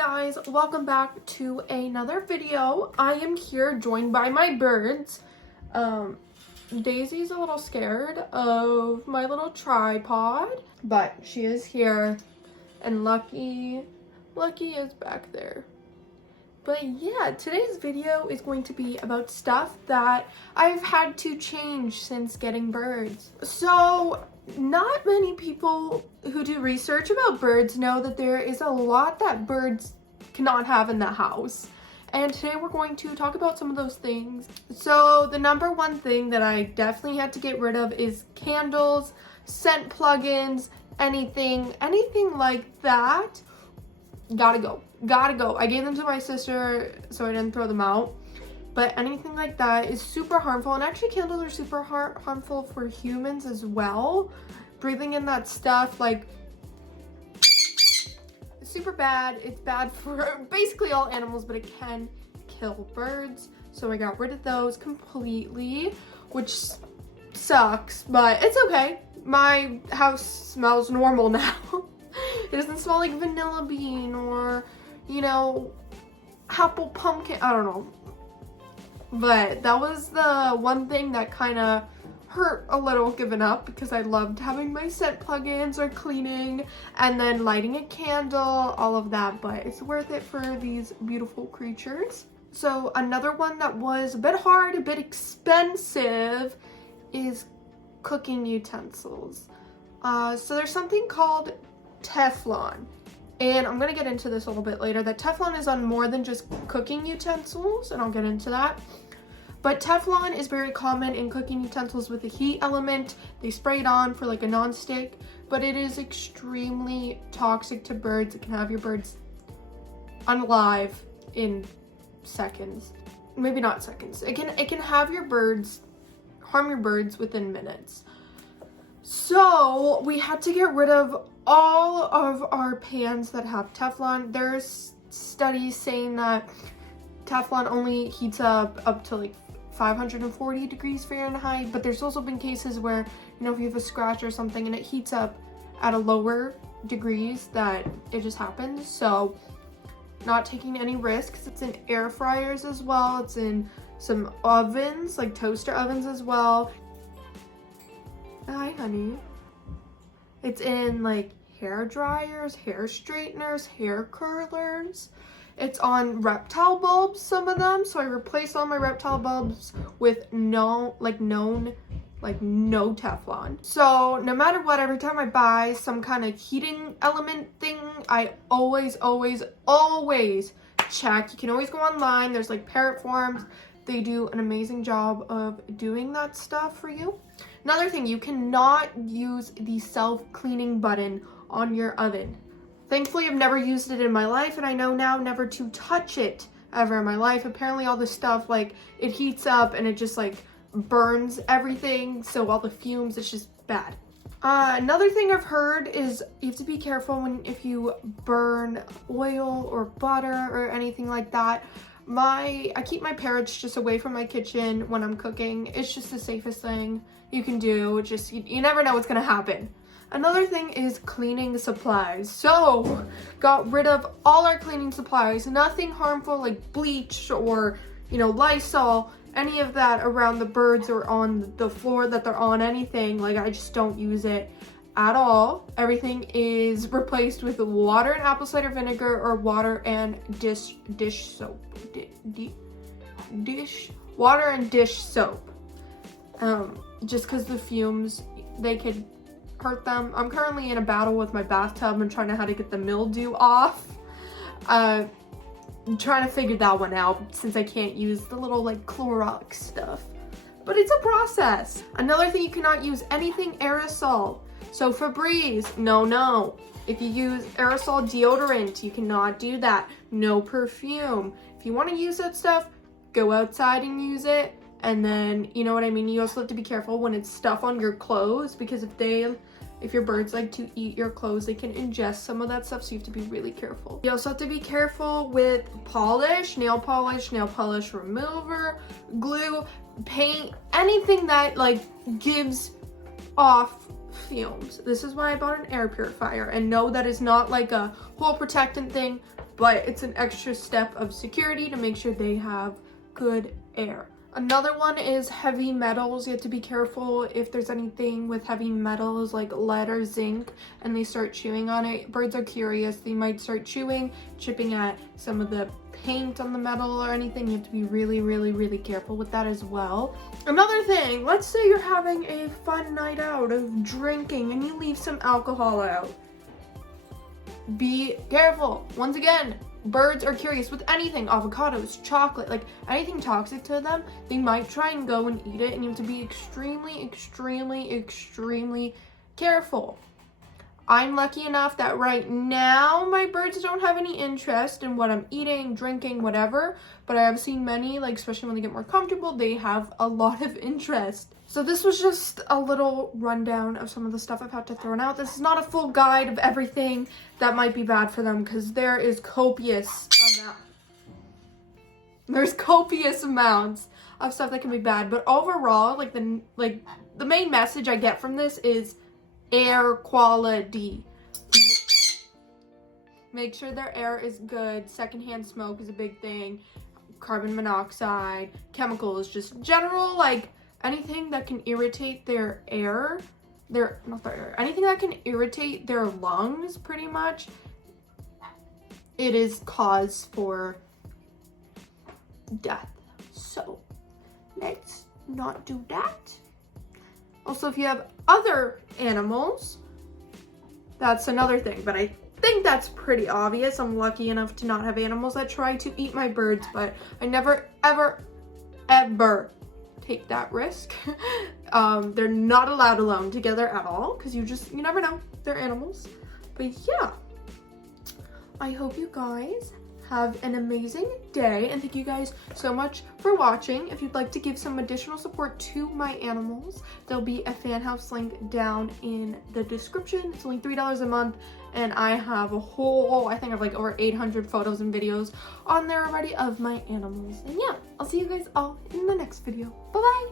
guys, welcome back to another video. I am here joined by my birds. Daisy's a little scared of my little tripod, but she is here, and Lucky is back there. But yeah, today's video is going to be about stuff that I've had to change since getting birds. So not many people who do research about birds know that there is a lot that birds cannot have in the house. And today we're going to talk about some of those things. So the number one thing that I definitely had to get rid of is candles, scent plugins, anything like that. Gotta go. I gave them to my sister so I didn't throw them out. But anything like that is super harmful. And actually candles are super harmful for humans as well. Breathing in that stuff, like, it's super bad. It's bad for basically all animals, but it can kill birds. So I got rid of those completely, which sucks, but it's okay. My house smells normal now. It doesn't smell like vanilla bean or, you know, apple pumpkin, I don't know. But that was the one thing that kind of hurt a little giving up, because I loved having my scent plugins or cleaning and then lighting a candle, all of that, but it's worth it for these beautiful creatures. So another one that was a bit hard, a bit expensive is cooking utensils. So there's something called Teflon. And I'm going to get into this a little bit later, that Teflon is on more than just cooking utensils, and I'll get into that. But Teflon is very common in cooking utensils with a heat element. They spray it on for like a non-stick, but it is extremely toxic to birds. It can have your birds unalive in seconds. Maybe not seconds. It can have your birds, harm your birds within minutes. So we had to get rid of all of our pans that have Teflon. There's studies saying that Teflon only heats up to like 540 degrees Fahrenheit, but there's also been cases where, you know, if you have a scratch or something and it heats up at a lower degrees, that it just happens. So not taking any risks. It's in air fryers as well. It's in some ovens, like toaster ovens as well. Hi, honey. It's in like hair dryers, hair straighteners, hair curlers. It's on reptile bulbs, some of them. So I replaced all my reptile bulbs with no Teflon. So no matter what, every time I buy some kind of heating element thing, I always check. You can always go online. There's like Parrot Forums. They do an amazing job of doing that stuff for you. Another thing, you cannot use the self-cleaning button on your oven. Thankfully, I've never used it in my life, and I know now never to touch it ever in my life. Apparently, all this stuff, like, it heats up and it just, like, burns everything. So all the fumes, it's just bad. Another thing I've heard is you have to be careful if you burn oil or butter or anything like that. I keep my parrots just away from my kitchen when I'm cooking. It's just the safest thing you can do. Just you never know what's gonna happen. Another thing is cleaning supplies. So got rid of all our cleaning supplies. Nothing harmful like bleach or, you know, Lysol, any of that around the birds or on the floor that they're on, anything. Like, I just don't use it at all. Everything is replaced with water and apple cider vinegar or water and dish soap. Water and dish soap. Just because the fumes, they could hurt them. I'm currently in a battle with my bathtub and trying to how to get the mildew off. I'm trying to figure that one out since I can't use the little like Clorox stuff. But it's a process. Another thing, you cannot use anything aerosol. So Febreze, no. If you use aerosol deodorant, you cannot do that. No perfume. If you want to use that stuff, go outside and use it. And then, you know what I mean? You also have to be careful when it's stuff on your clothes, because if your birds like to eat your clothes, they can ingest some of that stuff, so you have to be really careful. You also have to be careful with polish, nail polish remover, glue, paint, anything that like gives off fumes. This is why I bought an air purifier, and no, that is not like a whole protectant thing, but it's an extra step of security to make sure they have good air. Another one is heavy metals. You have to be careful if there's anything with heavy metals like lead or zinc and they start chewing on it. Birds are curious. They might start chewing, chipping at some of the paint on the metal or anything. You have to be really, really, really careful with that as well. Another thing, let's say you're having a fun night out of drinking and you leave some alcohol out. Be careful. Once again, birds are curious with anything, avocados, chocolate, like anything toxic to them, they might try and go and eat it, and you have to be extremely, extremely, extremely careful. I'm lucky enough that right now my birds don't have any interest in what I'm eating, drinking, whatever, but I have seen many, like especially when they get more comfortable, they have a lot of interest. So this was just a little rundown of some of the stuff I've had to throw out. This is not a full guide of everything that might be bad for them because there is there's copious amounts of stuff that can be bad. But overall, like the main message I get from this is air quality. Make sure their air is good. Secondhand smoke is a big thing. Carbon monoxide, chemicals, just general, like anything that can irritate their air, anything that can irritate their lungs, pretty much, it is cause for death. So let's not do that. Also, if you have other animals, that's another thing, but I think that's pretty obvious. I'm lucky enough to not have animals that try to eat my birds, but I never, ever, ever take that risk. They're not allowed alone together at all because you never know. They're animals. But yeah, I hope you guys have an amazing day, and thank you guys so much for watching. If you'd like to give some additional support to my animals, there'll be a fan house link down in the description. It's only $3 a month, and I have a whole, I think I have like over 800 photos and videos on there already of my animals. And yeah, I'll see you guys all in the next video. Bye bye.